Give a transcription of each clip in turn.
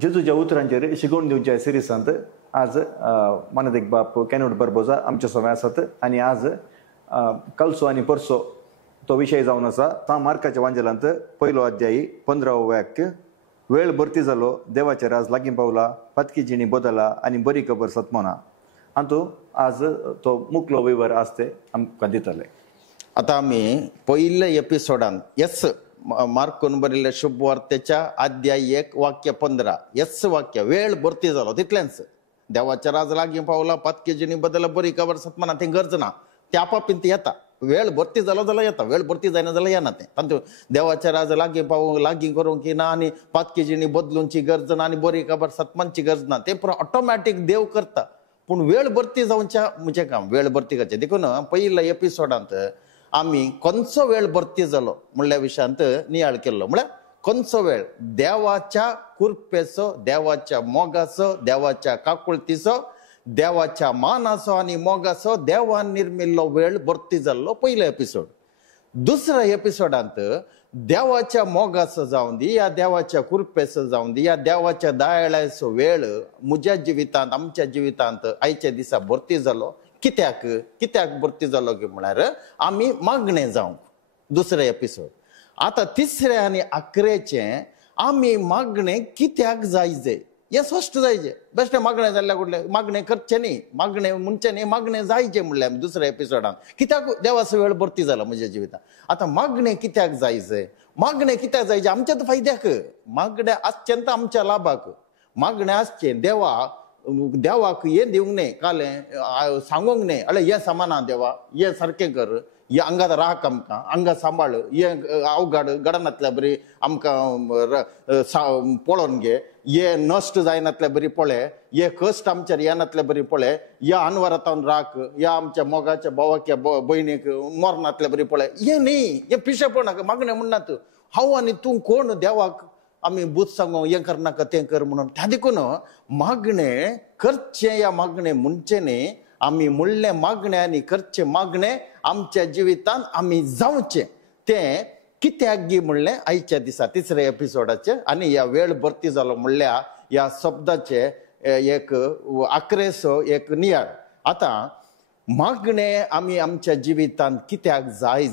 जेजूच्या उतरांचेर शिकवण दिवच्या सिरिसांत आज मानदेक बाप कॅनोड बरबोजा आमच्या समय आसात आणि आज कलसो आणि परसो तो विषय जावन आसा 6 मार्काच्या वांजेलांत पयलो अध्यायी 15वे वाक्य वेळ भरती जालो देवाचे राज लागीं पावला पतकी जिणी बदला आणि बरी खबर सत्मना हातू आज तो मुखलो विवर आसते आमकां दितले. आता आम्ही पहिल्या एपिसोडान यस मार्कून बरिल्ल्या शुभवार्तेच्या अध्याय 1 वाक्य 15 यस वाक्य वेळ भरती जालो तितलेंच देवाच्या राज लागीं पावला पतकी जिणी बदला बरी खबर सत्मना ते गरजना ते आपापीन ते येता. वेळ भरती जालो जाल्यार येता, वेळ भरती जायना जाल्यार येना ते. तांतू देवाच्या राज लागीं पावूंक लागीं करूंक ना आणि पातकी जिणी बदलूंची गरज ना आणि बरी खबर सत्मानची गरज ना ते ऑटोमॅटिक देव करता. पूण वेळ भरती जावच्या म्हणजे काम वेळ भरती करचे देखून पहिल्या एपिसोडांत आम्ही खंयचो वेळ भरती जालो म्हणल्या विशयांत नियाळ केल्लो. म्हळ्यार खंयचो वेळ देवाच्या कृपेचो, देवाच्या मोगाचो, देवाच्या काकुळतीचो, देवाच्या मानाचो आणि मोगाचो देवान निर्मिल्लो वेळ भरती जाल्लो पयलो एपिसोड. दुसऱ्या एपिसोडांत देवाच्या मोगाचो जावन दी या देवाच्या कृपेचो जावन दी या देवाच्या दयाळाचो वेळ म्हज्या जिवितांत आमच्या जिवितांत आयच्या दिसा भरती जालो. कित्याक भरती जालो की म्हळ्यार आमी मागणे जावंक. दुसरे एपिसोड. आता तिसरे आनी अकरेचे आमी मागणे कित्याक जायचे हे स्पश्ट जायचे. बेश्टे मागणे जाल्ल्या कुठले मागणे करचे न्ही, मागणे म्हणचे न्ही, मागणे जायचे म्हणले आमी दुसऱ्या एपिसोडान. कित्याक देवाचो वेळ भरती जाला म्हज्या जिवितांत. आता मागणे कित्याक जायचे, मागणे कित्याक जायचे आमच्याच फायद्याक, मागणे आसचें तर आमच्या लाभाक. मागणे आसचे देवाक हे दिवंक न्ही काले सांगूंक न्ही अळे हे समाना देवा हे सारकें कर, हे आंगात राख आमकां, आंगा सांबाळ, हे अवघड गडनातल्या बरी आमकां पळोवन घे, हे नश्ट जायनातल्या बरी पळय, हे कश्ट आमच्या येनातल्या बरी पळय, ह्या अनवरातावन राख, ह्या आमच्या मोगाच्या भावाच्या भयणीक मरनातल्या बरी पळय. हे न्ही, हे पिशेपणाक मागणें म्हणनात. हांव आनी तूं कोण देवाक आमी बूत सांगू हें कर नाका तें कर म्हणून. त्या देखून मागणे करचे या मागणे म्हणचे न्ही, आमी म्हणले मागणे आनी करचे मागणे आमच्या जिवितांत आमी जावचे तें कित्याक गी म्हणलें आयच्या दिसा तिसऱ्या एपिसोडाचे. आनी ह्या वेळ भरती जालो म्हणल्या ह्या शब्दाचे एक अकरेसो एक नियाळ. आता मागणे आमी आमच्या जिवितांत कित्याक जाय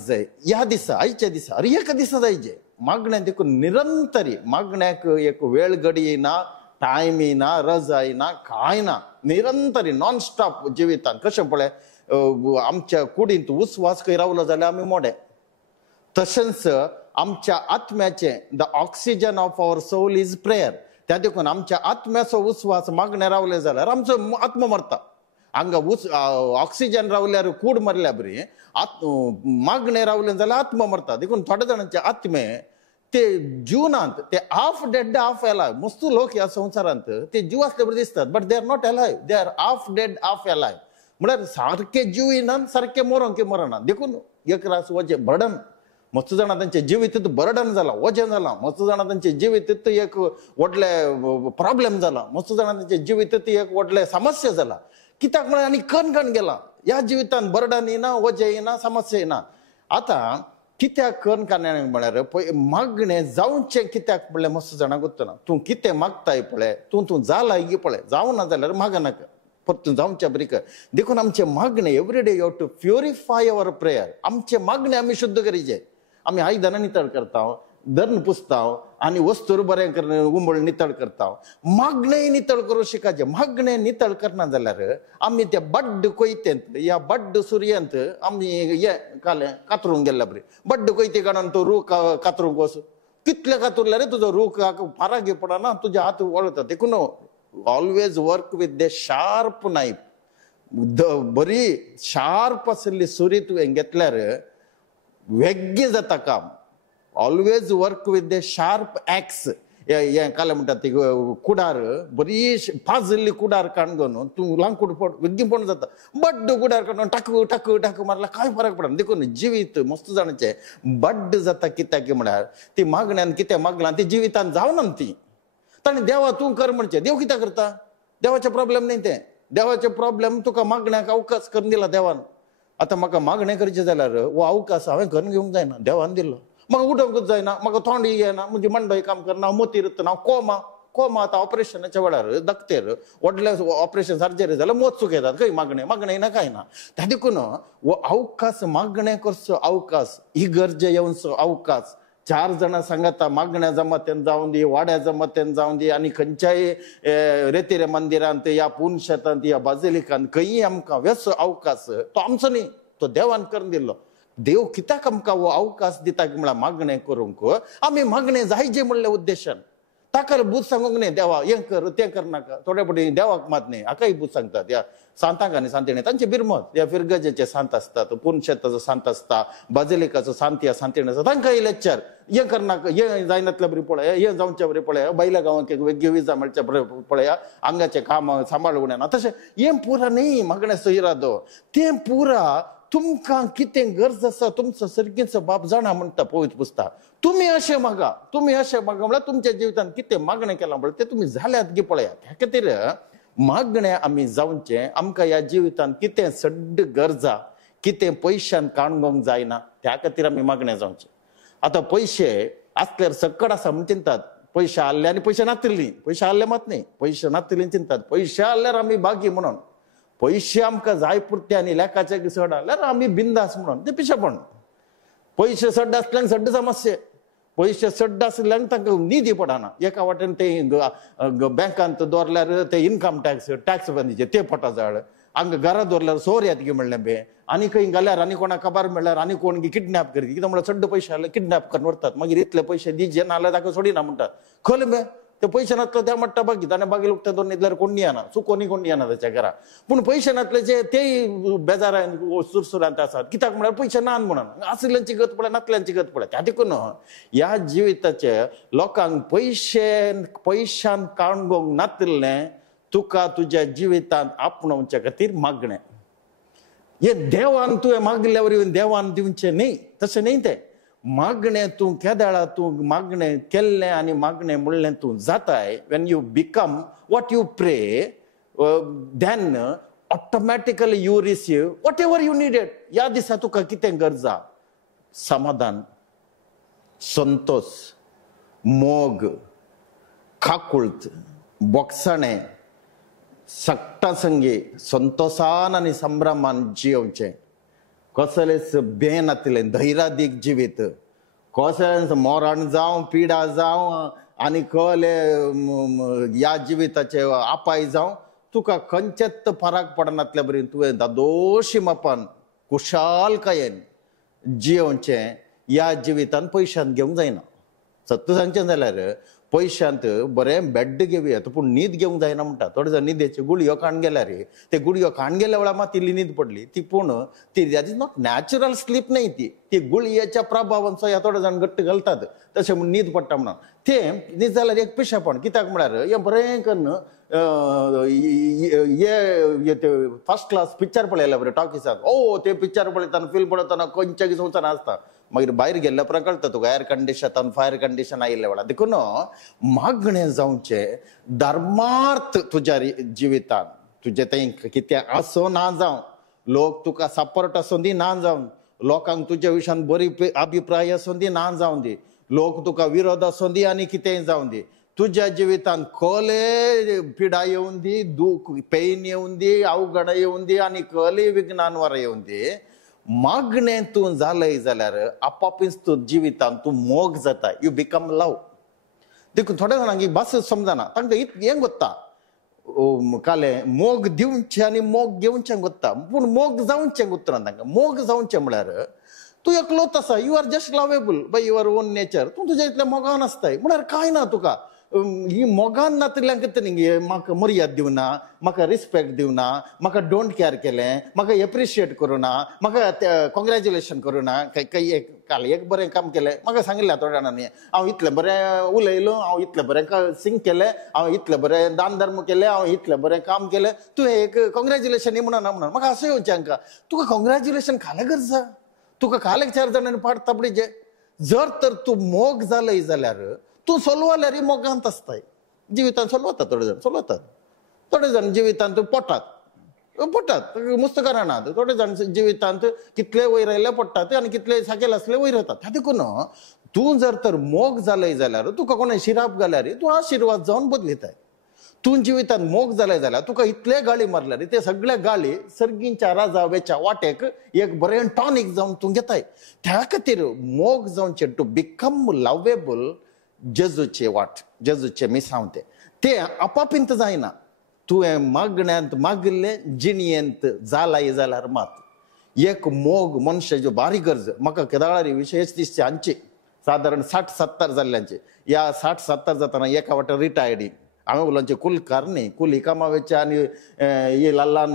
ह्या दिसा आयच्या दिसा अरे एका दिसा जायचे. मागणे देखून निरंतरी मागण्याक एक वेळ घडी ना, टायम ना, रजाई ना, कांय ना, निरंतरी नॉन स्टॉप जिवितांत. कशें पळय आमच्या कुडींत उसवास खंय रावलो जाल्यार आमी मोडे. तशेंच आमच्या आत्म्याचे the oxygen of our soul is prayer. त्या देखून आमच्या आत्म्याचो उसवास मागणे रावले जाल्यार आमचो आत्मा मरता. हांगा ऑक्सिजन रावल्यार कूड मरल्या बरी, मागणे रावले जाल्यार आत्मा मरता. देखून थोड्या जाणांचे आत्मे ते जिवनांत ते हाफ डेड हाफ एलायव्ह. मस्त लोक ह्या संवसारांत ते जीव असले बरे दिसतात but they are not alive, they are half dead half alive. म्हळ्यार सारखे जीव येनात सारखे मरोंक मरना. देखून एक रास वजे बर्डन मस्त जाणां तांचे जिवितींत बर्डन जाला, वजें जाला. मस्त जाणां तांचे जिवितींत एक व्हडले प्रॉब्लेम जाला. मस्त जाणां तांचे जिवितींत एक व्हडले समस्या जाला. कित्याक म्हळ्यार आनी कण गेला. ह्या जिवितांत बर्डन येना, वजें येना, समस्या येना. आता कित्याक कण म्हळ्यार मागणे जावचें कित्याक म्हणल्यार मस्त जाणांक उत्तर ना. तूं कितें मागताय पळय, तूं जाला गी पळय, जावं ना जाल्यार मागनाका, परतून जावच्या बरी कर. देखून आमचे मागणे everyday you have to purify our prayer. आमचे मागणे आमी शुद्ध करीचे. आमी आयदनां नितळ करता, धर्न पुसता आणि वस्तूर बरें उमळ नितळ करता. मागणे नितळ करूं शिकायचे. मागणे नितळ करना जाल्यार आमी त्या बड्ड कोयतेंत या बड्ड सुर्यंत आमी हे काले कातरूंक गेल्ल्या बरी. बड्ड कोयते काडून तो रूख कातरूंक वच. कितले कातरल्यार रे तुजो रूख फाराक घेवं पडना, तुजे हात वळता. देखून always work with the sharp knife. बरी शार्प आसली सुरी तुवें घेतल्यार वेगळी जाता काम. Always work with the sharp x. हे काय म्हणटात ती कुडार बरी पाजल्ली कुडार काणून तूं लांकूड वेगळी पण जाता. बड्ड कुडार काडून टाकू टाकू टाकू मारला काय फरक पडना. देखून जिवीत मस्त जाणांचे बड्ड जाता. कित्याक म्हळ्यार ती मागण्यान कितें मागलां ती जिवितांत जावना ती. ताणें देवा तूं कर म्हणचें. देव कित्याक करता? देवाचे प्रॉब्लेम न्ही ते. देवाचे प्रॉब्लेम तुका मागण्याक अवकाश करून दिला देवान. आता म्हाका मागणें करचें जाल्यार हो अवकाश हांवें करून घेवंक जायना, देवान दिलो. म्हाका उठोवंकूच जायना, म्हाका थोंड येना, म्हणजे मंडय काम करना, मोती रत्ना, कोमा कोम आता ऑपरेशनाच्या वेळार दखतेर व्हडले ऑपरेशन सर्जरी जाल्यार मोजसूक येतात खंय मागणे ना काय ना त्या देखून वो अवकाश मागणे करचो अवकाश ही गरजे येवचो अवकाश 4 जाणां सांगता मागण्या जमात्यान जावन दी वाड्या जमात्यान जावन दी आनी खंयच्याय रेतेरे मंदिरांत या पुनशेतांत या बाजिलिकांत खंयी आमकां व्यस्त अवकाश तो आमचो न्ही तो देवान करून दिल्लो देव कित्याक आमकां हो अवकाश दिता म्हळ्यार मागणें करूंक आमी मागणें जायजे म्हणल्या उद्देशान ताका बूत सांगूंक न्ही देवा हें कर तें करनाका थोडे फावटी देवाक मात न्ही हाकाय बूत सांगतात या सांतांक आनी सांतिणे तांचे बिरमत या फिरगजेचे सांत आसतात पुनशेताचो सांत आसता बाजिलिकाचो सांत या सांतिणे आसता तांकांय लेक्चर हें करनाका हें जायनातल्या बरी पळया हें जावच्या बरी पळया बायल्या गांवांक वेगळी विजा मेळच्या बरें पळया आंगाचें काम सांबाळून येना तशें हें पुरा न्ही मागण्याचो इरादो तें पुरा तुमकां कितें गरज आसा तुमचो सर्गेचो बाप जाणा म्हणटा पवित्र पुस्तक तुम्ही अशें मागा म्हळ्यार तुमच्या जिवितांत कितें मागणें केलां म्हळ्यार तें तुमी जाल्यात गे पळयात ह्या खातीर मागणें आमी जावचें आमकां ह्या जिवितांत कितें सड्ड गरजा कितें पयशान काणगोंक जायना त्या खातीर आमी मागणें जावचें आतां पयशे आसल्यार सक्कड आसा म्हण चिंतात पयशे आहले आनी पयशे नातिल्ली पयशे आहले मात न्ही पयशे नातिल्ली चिंतात पयशे आहल्यार आमी बागी म्हणून पयशे आमकां जाय पुरते आनी लेखाचे सड आहल्यार आमी बिंदास म्हणून ते पिशेपण पयशे सड्ड आसल्यांक सड्ड समस्या पयशे सड्ड आसल्यांक तांकां निधी पडना एका वाटेन ते बँकांत दवरल्यार ते इन्कम टॅक्स बंदीचे ते पडटा जड हांगा घरा दवरल्यार सोर येत गे म्हणलें बे आनी खंय गेल्यार आनी कोणाक खबर मेळ्ळ्यार आनी कोण किडनॅप करता कित्याक म्हळ्यार सड्ड पयशे आहले किडनॅप करून व्हरतात मागीर इतले पयशे दिवचे नाल्यार ताका सोडिना म्हणटात खल बे ते पयशे नातले त्या म्हणटा बागी ताणें बागी लुकते दोन न्हिदल्यार कोण येना चुकोनी कोण येना ताच्या घरा पूण पयशे नातले जे तेय बेजारान सुरसुरांत आसात कित्याक म्हळ्यार पयशे नान म्हणून आसल्यांची गत पळय नातल्यांची गत पळय त्या देखून ह्या जिविताचे लोकांक पयशान काणगोंक नातिल्लें तुका तुज्या जिवितांत आपणोवच्या खातीर मागणें हें देवान तुवें मागल्या वरवीं देवान दिवचें न्ही तशें न्ही तें मागणें तूं केदाळा तूं मागणें केल्लें आनी मागणें म्हणलें तूं जाताय when you become what you pray then automatically you receive whatever you needed ह्या दिसा तुका कितें गरजा समाधान संतोष मोग खाकुळत बोगसाणें सक्टा संगी संतोषान आनी संभ्रमान जियोवचें कसलेच बेन नातिलें धैर्यादीक जिवीत कसलेच मोरण जावं पिडा जावं आनी कहले ह्या जिविताचे आपाय जावं तुका खंयचेच फरक पडनातल्या बरी तुवें दादोशी मापान कुशालकायेन जियोवचें ह्या जिवितांत पयशान घेवंक जायना सत्य सांगचें जाल्यार पयशांत बरें बेड्ड घेवया पूण न्हीद घेवंक जायना म्हणटा थोडे जाण न्हिदेच्यो गुळयो खाण गेल्यार ते गुळयो खाण गेल्या वेळार मात तिल्ली न्हीद पडली ती पूण ती that is not natural sleep न्ही ती गुळयेच्या प्रभावान ह्या थोडे जाण घट्ट घालतात तशें म्हूण न्हीद पडटा म्हणून ते न्हीद जाल्यार एक पिशेपण कित्याक म्हळ्यार हें बरें करून फर्स्ट क्लास पिक्चर पळयल्या बरें टॉकिसाक ते पिक्चर पळयतना फिल्म पळयतना खंयच्या दिसा नासता मागीर भायर गेल्ल्या उपरांत कळटा तुका एअर कंडिशन फायर कंडिशन आयिल्ल्या वेळार देखून मागणें जावचें धर्मार्थ तुज्या जिवितांत तुजें तें कितें आसो ना जावं लोक तुका सपोर्ट आसूं दी ना जावन लोकांक तुज्या विशयान बरी अभिप्राय आसूं दी ना जावं दी लोक तुका विरोध आसूं दी आनी कितेंय जावं दी तुज्या जिवितांत खोले पिडा येवन दी दूख पेन येवन दी अवघड येवन दी आनी खोले विघ्नान वर येवन दी मागणें तूं जालय जाल्यार आपापीच तूं जिवितांत तूं मोग जाता यू बिकम लव देखून थोड्या जाणांक ही भास समजना तांकां हें गोत्ता काले मोग दिवचें आनी मोग घेवचें गोत्ता पूण मोग जावचें उतरां तांकां मोग जावचें म्हळ्यार तूं एकलोच आसा you are just lovable by your own nature तूं तुज्या इतल्या मोगान आसताय म्हळ्यार कांय ना तुका ही मोगान नातिल्ल्यान कितें न्ही म्हाका मर्याद दिवना म्हाका रिस्पेक्ट दिवना म्हाका डोंट केअर केलें म्हाका एप्रिशिएट करूना म्हाका कॉंग्रॅच्युलेशन करूना काल एक बरें काम केलें म्हाका सांगिल्लें थोड्या जाणांनी हांव इतलें बरें उलयलो हांव इतलें बरें सिंग केलें हांव इतलें बरें दान धर्म केलें हांव इतलें बरें काम केलें तुवें एक कॉंग्रॅच्युलेशन म्हणना म्हणून म्हाका असो येवचें हांकां तुका कॉंग्रॅच्युलेशन खालें गरजा तुका काल 4 जाणांनी पाड तापडीचे जर तर तूं मोग जालय जाल्यार तूं सोलवाल्यार मोगांत आसताय जिवितांत सोलवतात थोडे जाण जिवितांत पोटात पडटात मुस्तकारानात थोडे जाण जिवितांत कितले वयर आयले पडटात आनी कितले साकेल असले वयर येतात. ह्या देखून तूं जर तर मोग जालय जाल्यार तुका कोणें शिराप घाल्यार तूं आशिर्वाद जावन बदलिताय. तूं जिवितांत मोग जालें जाल्यार तुका इतले गाळी मारल्यार ते सगळे गाळी सर्गींच्या राजावेच्या वाटेक एक बरें टॉनिक जावन तूं घेताय. त्या खातीर मोग जावचे टू बिकम लवेबल जेजूचे वाट, जेजूचे मिसांव ते आपापींत जायना. तुवें मागण्यांत मागलें जिणयेंत जालाय जाल्यार मात एक मोग मनशाच्यो बारीक गरज. म्हाका केदाळारी विशेश दिसचे हांचे सादारण 60-70 जाल्ल्यांचे. ह्या 60-70 जाताना एका वाटेन रिटायर्डी हांवें उलोवचें कुलकार न्ही, कुली कामावेचे आनी ही लल्लान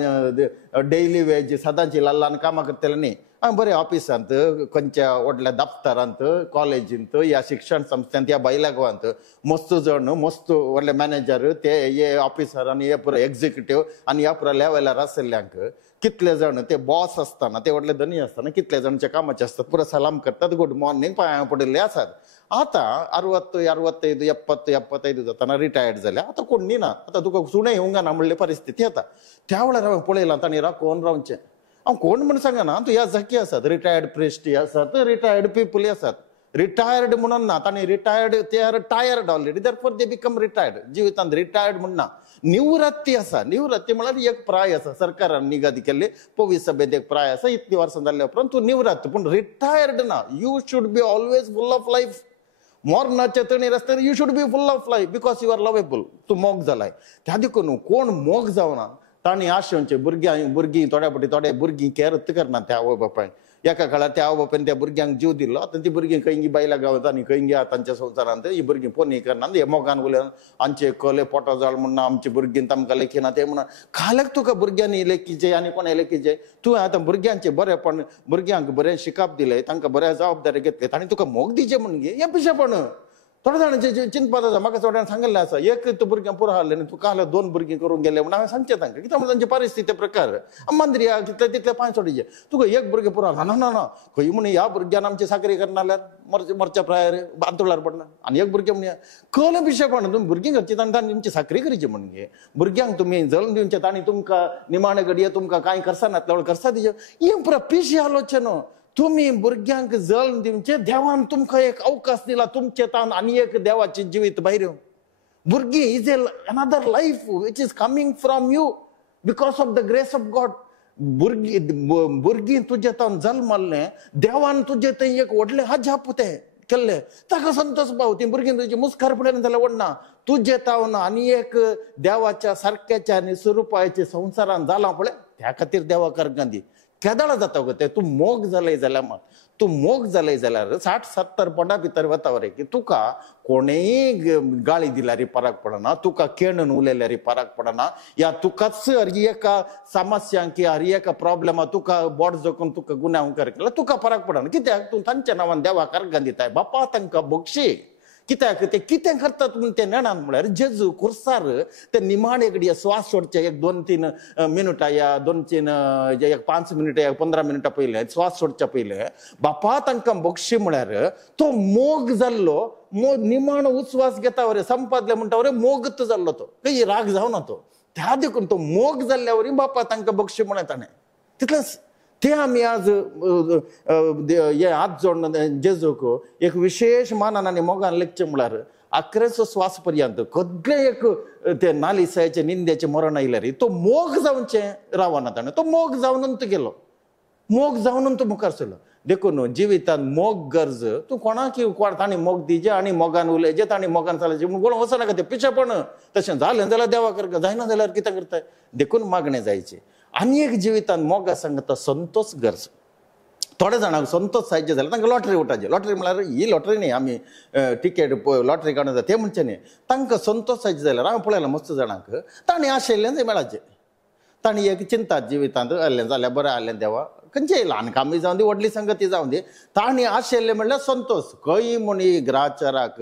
डेली वेज सदांची लल्लान कामां करतले न्ही. हांवें बरें ऑफिसांत खंयच्या व्हडल्या दफ्तरांत कॉलेजींत या शिक्षण संस्थांत ह्या भायल्या गोवांत मस्त जण मस्त व्हडले मॅनेजर ते हे ऑफिसर आनी हे पुरो एग्जिक्युटीव आनी ह्या पुरो लेवलार आसल्ल्यांक कितले जण ते बॉस आसतना ते व्हडले धनी आसतना कितले जाणचे कामाचे आसतात पुरो सलाम करतात, गुड मॉर्निंग पांयां पडिल्ले आसात. आतां 60-65 जाताना रिटायर्ड जाल्या. आतां कोण न्हिना, आतां तुका सुणें येवंक म्हणले परिस्थिती येता. त्या वेळार हांवें पळयलां तांणी राखोवन रावचें. हांव कोण म्हण सांगना, तूं ह्या जाकी आसात रिटायर्ड प्रेस्टी आसात, रिटायर्ड पीपल आसात. रिटायर्ड म्हणून ना, तांणी retired they are tired already therefore they become retired. जिवितांत रिटायर्ड म्हणना, निवृत्ती आसा. निवृत्ती म्हळ्यार एक प्राय आसा, सरकारान निगादी केल्ली 25 सभेत एक प्राय आसा. इतली वर्सां जाल्ल्या उपरांत तूं निवृत्त, पूण रिटायर्ड ना. You should be always full of life. मॉर्नाच्या तणेर आसतना you should be full of life because you are lovable. तूं मोग जालाय. त्या देखून कोण मोग जावना तांणी आशेवचे भुरगीं थोड्या फावटी थोडे भुरगीं केअर करना त्या आवय बापायन. एका काळार त्या आवय बापायन त्या भुरग्यांक जीव दिल्लो. आतां ती भुरगीं खंय बायल्या गांवांत आनी खंय गे तांच्या संवसारांत ही भुरगीं फोनी करना. हे मोगान उलयन आमचे कले पोटो जाळ म्हणना, आमचे भुरगीं तांकां लेखिना ते म्हणना. खाल्याक तुका भुरग्यांनी लेखीचे आनी कोणा लेखीचे. तूं आतां भुरग्यांचे बरेपण भुरग्यांक बरें शिकप दिलें, तांकां बऱ्या जबाबदारी घेतले आनी तुका मोग दिचे म्हण गे हें पिशेपण. थोडे जाणांचे चिंतपात आसा. म्हाका थोड्यान सांगलें आसा एक भुरग्यां पुरो हाडलें आनी तुका हाल्या 2 भुरगीं करून गेले म्हणून हांवें सांगचें तांकां. कित्याक तांचे परिस्थिती प्रकार मांद्रिया कितले तितले 5 सोडीचे. तुका एक भुरगें पुरो ना ना ना खंय म्हण ह्या भुरग्यान आमची साकरी करना जाल्यार मरच्या प्रायर बांतुळार पडना. आनी एक भुरगें म्हणया कळ्ळें पिशेपण. तुमी भुरगीं घरची तांणी तुमची साकरी करची म्हण गे. भुरग्यांक तुमी जळून दिवचे, तांणी तुमकां निमाणे घडये तुमकां कांय करसा नासल्या करसा दिचे. हें पुरो पिशी आलोचन. तुम्ही भुरग्यांक जळून दिवचे. देवान तुमकां एक अवकाश दिला तुमचे तान आनी एक देवाची जिवीत भायर. भुरगीं is another life which is coming from you because of the grace of God. भुरगीं तुजे तान जल्मल्लें देवान तुजे थंय एक व्हडलें अजाप ते केल्ले. ताका संतोष भाव. ती भुरगीं तुजी मुस्खारपणान जाल्यार व्हडना. तुजे तावन आनी एक देवाच्या सारक्याच्या आनी स्वरुपाच्या संवसारान जाला पळय त्या खातीर देवाक अर्गांदी. केदाळ जाता गो ते. तूं मोग जालय जाल्यार मात तूं मोग जालय जाल्यार 60-70 पोंडा भितर वता वरे की तुका कोणेय गाळी दिल्यार फरक पडना, तुका केणून उलयल्यार फरक पडना. या तुकाच हर एका समस्यांक की हर एका प्रॉब्लेमा तुका बोट जोखून तुका गुन्यांवकार केला तुका फरक पडना. कित्याक तूं तांच्या नांवान देवाक अर्गां दिताय. बापा तांकां बक्षी. कित्याक ते कितें करतात म्हूण ते नेणान म्हळ्यार जेजू खुर्सार ते निमाणे घडये स्वास सोडचे 1-2-3 मिनटां या 2-3 एक 5 मिनिटां या 15 मिनिटां पयले स्वास सोडच्या पयले बापा तांकां बक्षी म्हळ्यार तो मोग जाल्लो. निमाण उस्वास घेता वरे संपादले म्हणटा वरे मोगत जाल्लो तो. काही राग जावना तो. त्या देखून तो मोग जाल्ल्या वरी बापा तांकां बक्षी म्हण ताणें तितलेंच. ते आमी आज हे हात जोडून जेजूक एक विशेष मानान आनी मोगान लेखचें म्हळ्यार 11 स्वास पर्यंत कसले एक ते नालिसायचे निंद्याचे मरण आयल्यार तो मोग जावचें रावना ताणें. तो मोग जावनूच गेलो. मोग जावनूच मुखार सरलो. देखून जिवितांत मोग गरज. तूं कोणाक ताणें मोग दिजे आनी मोगान उलयचे ताणें मोगान चलचे म्हूण वचनाका ते पिशेपण. तशें जालें जाल्यार देवा करता, जायना जाल्यार कितें करताय. देखून मागणें जायचें. आनी एक जिवितांत मोगा सांगता संतोष गरज. थोड्या जाणांक संतोष जायचे जाल्यार तांकां लॉटरी उठाचे. लॉटरी म्हळ्यार ही लॉटरी न्ही आमी टिकेट लॉटरी काडून जाता ते म्हणचे न्ही. तांकां संतोष जायचे जाल्यार हांवें पळयलां मस्त जाणांक ताणें आशिल्लें तें मेळाचें. ताणीं एक चिंता जिवितांत आसलें जाल्यार बरें आसलें देवा खंयचेय ल्हान कामी जावं दी व्हडली संगती जावं दी ताणीं आशिल्लें म्हणल्यार संतोष. खंय म्हणी ग्राचाराक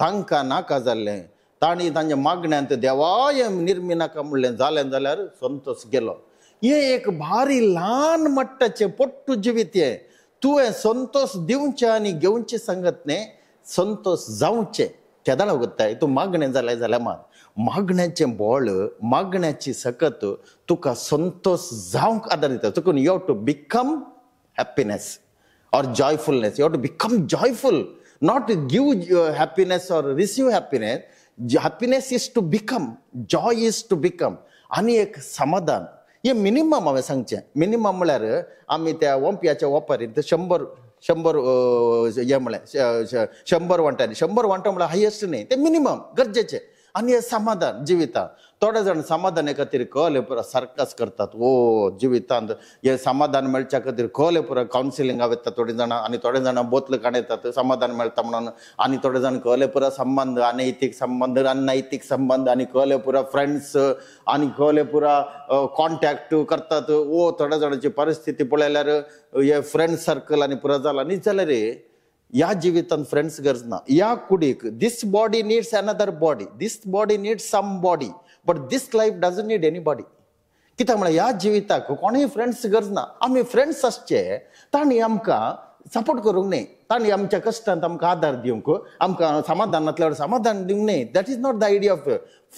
तांकां नाका जाल्लें. ताणीं तांच्या मागण्यांत देवाय निर्मी नाका म्हणलें जालें जाल्यार संतोष गेलो. हे एक भारी ल्हान मट्टाचें पोट्टू जिवीत हें. तुवें संतोष दिवचें आनी घेवचें सांगत न्ही संतोष जावचें. केदाळ वगताय तूं मागणें जालें जाल्यार मागण्याचें बळ मागण्याची सकत तुका संतोष जावंक आदार दिता चुकून you have to become happiness or joyfulness. You have to become joyful, not to give happiness or receive happiness. Happiness is to become, joy is to become. आणि एक समाधान हे मिनिमम हांवें सांगचें मिनिमम म्हळ्यार आमी त्या ओंपियाच्या वापरीन 100 हे म्हळ्यार 100 वांट्यांनी 100 वांटो म्हळ्यार हायेस्ट न्ही ते मिनिमम गरजेचें आणि हे समाधान जिवितांत थोडे जाण समाधाना खातीर कळले पुरो सारकास करतात जिवितांत हे समाधान मेळच्या खातीर कळले पुरो कावन्सिलिंगाक वतात थोडीं जाणां आनी थोडे जाणां बोतल काडयतात समाधान मेळटा म्हणून आनी थोडे जाण कळले पुरो संबंध अनैतीक संबंध अनैतीक संबंध आनी कळले पुरो फ्रेंड्स आनी कळले पुरो कॉन्टॅक्ट करतात थोड्या जाणांची परिस्थिती पळयल्यार हे फ्रेंड सर्कल आनी पुरो जाला न्ही जाल्यार या जिवितांत फ्रेंड्स गरज ना या कुडीक this body needs another body this body needs somebody but this life doesn't need anybody कित्याक म्हळ्यार ह्या जिविताक कोणूय फ्रेंड्स गरज ना आमी फ्रेंड्स आसचे तांणी आमकां सपोर्ट करूंक न्ही तांणी आमच्या कश्टांत आमकां आदार दिवंक आमकां समाधानांतल्यान समाधान दिवंक न्ही that is not the idea of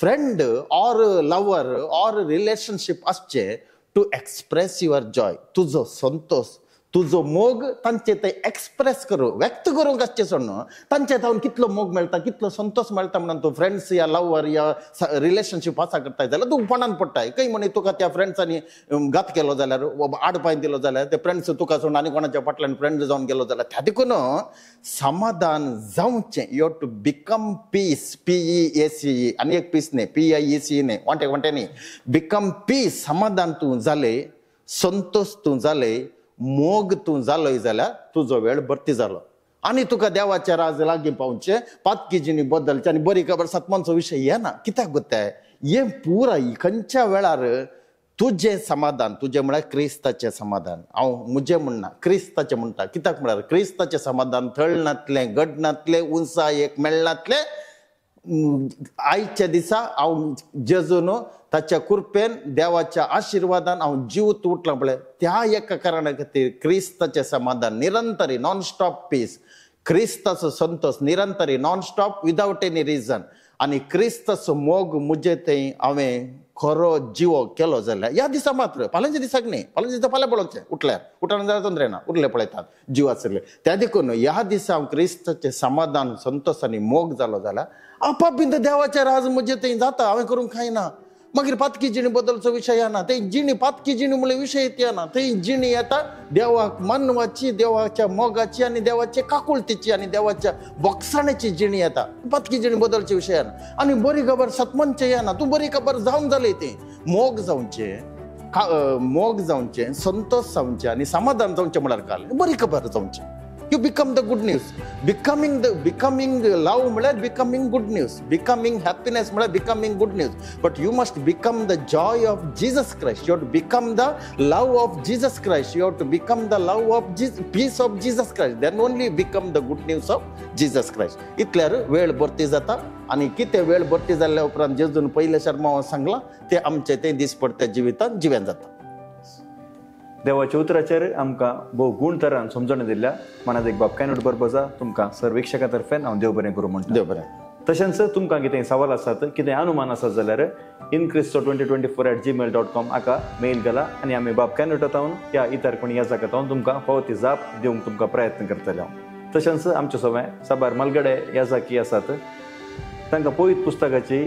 friend or lover or relationship आसचे टू एक्सप्रेस युअर जॉय तुजो संतोष तुजो मोग तांचे ते एक्सप्रेस करूं व्यक्त करूंक आसचें सोड न्हू तांचे तावन कितलो मोग मेळटा कितलो संतोष मेळटा म्हणून तूं फ्रेंड्स या लवर या रिलेशनशीप आसा करताय जाल्यार तूं पणान पडटाय खंय म्हणी तुका त्या फ्रेंड्सांनी घात केलो जाल्यार आडपाय दिलो जाल्यार ते फ्रेंड्स तुका सोडून आनी कोणाच्या फाटल्यान फ्रेंड जावन गेलो जाल्यार त्या देखून समाधान जावचें you have to become peace PEACE आनी एक पीस न्ही PIECE न्ही वांटे न्ही बिकम पीस समाधान तूं जालें संतोष तूं जालें मोग तूं जालोय जाल्यार तुजो वेळ भरती जालो आनी तुका देवाच्या राज लागीं पावचे पातकिजीनी बदलचे आनी बरी खबर सत्मांचो विशय येना कित्याक गोताय हे पुराय खंयच्या वेळार तुजें समाधान तुजें म्हळ्यार क्रिस्ताचें समाधान हांव मुजें म्हणना क्रिस्ताचें म्हणटा कित्याक म्हळ्यार क्रिस्ताचें समाधान थळनातलें गडनातलें उंचायेक मेळनातलें आयच्या दिसा हांव जेजून ताच्या कृपेन देवाच्या आशिर्वादान हांव जीव उठला पळय त्या एका कारणा खातीर क्रिस्ताचें समाधान निरंतरी नॉन स्टॉप पीस क्रिस्ताचो संतोष निरंतरी non stop without any reason आनी क्रिस्ताचो मोग मुजे थंय हांवें खरो जिवो केलो जाल्यार ह्या दिसा मात्र फाल्यांच्या दिसाक न्ही फाल्यांच्या दिसा फाल्यां पळोवचें उठल्यार उठोन जाल्यार तोंदरे ना उरले पळयतात जीव आसले त्या देखून ह्या दिसा हांव क्रिस्ताचें समाधान संतोष आनी मोग जालो जाल्यार आपापीन देवाचें राज मुजे थंय जाता हांवें करूंक खायना मागीर पातकी जिणी बद्दलचो विशय येना ते जिणी पातकी जिणी म्हणल्यार विशय येना थंय जिणी येता देवाक मानवाची देवाच्या मोगाची आनी देवाचे काकुळतीची आनी देवाच्या बोगसाण्याची जिणी येता पातकी जिणी बद्दलचे विशय येना आनी बरी खबर सत्मनचें येना तूं बरी खबर जावंक जालें तें मोग जावचें संतोष जावचें आनी समाधान जावचें म्हळ्यार काल बरी खबर जावचें You become the good news. Becoming love म्हळ्यार becoming good news. Becoming happiness म्हळ्यार becoming good news. But you must become the joy of Jesus Christ. You have to become the love of Jesus Christ. You have to become the love of peace of Jesus Christ. Then only become the good news of Jesus Christ. इतल्यार वेळ भरती जाता आनी कितें वेळ भरती जाल्ल्या उपरांत जेजून पयले शर्मा सांगलां ते आमचे ते दीस पडत्या जिवितांत जिवें जाता देवाच्या उतराचेर आमकां भोव गूण तरान समजण दिल्या मनात एक बाब कायनोड बरबोजा तुमकां सर्वेक्षका तर्फेन हांव देव बरें करूं म्हणटा देव बरें तशेंच तुमकां कितें सवाल आसात कितें अनुमान आसात जाल्यार incristo2024@gmail.com हाका मेल केला आनी आमी बाब कायनोटावन या इतर कोणी याजकातावन तुमकां फावो ती जाप दिवंक तुमकां प्रयत्न करतले हांव तशेंच आमचे सवय साबार मलगडे याजकी आसात तांकां पवित्र पुस्तकाची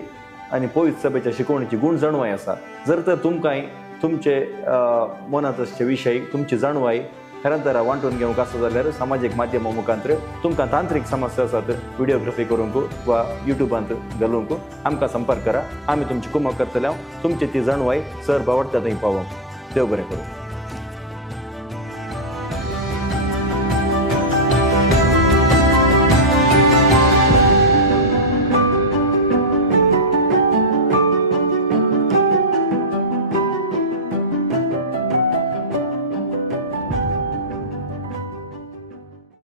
आनी पवित्र सभेच्या शिकवणीची गूण जाणवाय आसा जर तर तुमकांय तुमचे मनात आसचे विशय तुमची जाणवाय हेरांतरा वांटून घेवंक आसा जाल्यार सामाजीक माध्यमा मुखांतर तुमकां तांत्रीक समस्या आसात व्हिडिओग्राफी करूंक वा युट्यूबांत घालूंक आमकां संपर्क करा आमी तुमची कुमक करतले तुमची ती जाणवाय सर बावडटा थंय पावोवंक देव बरें करूं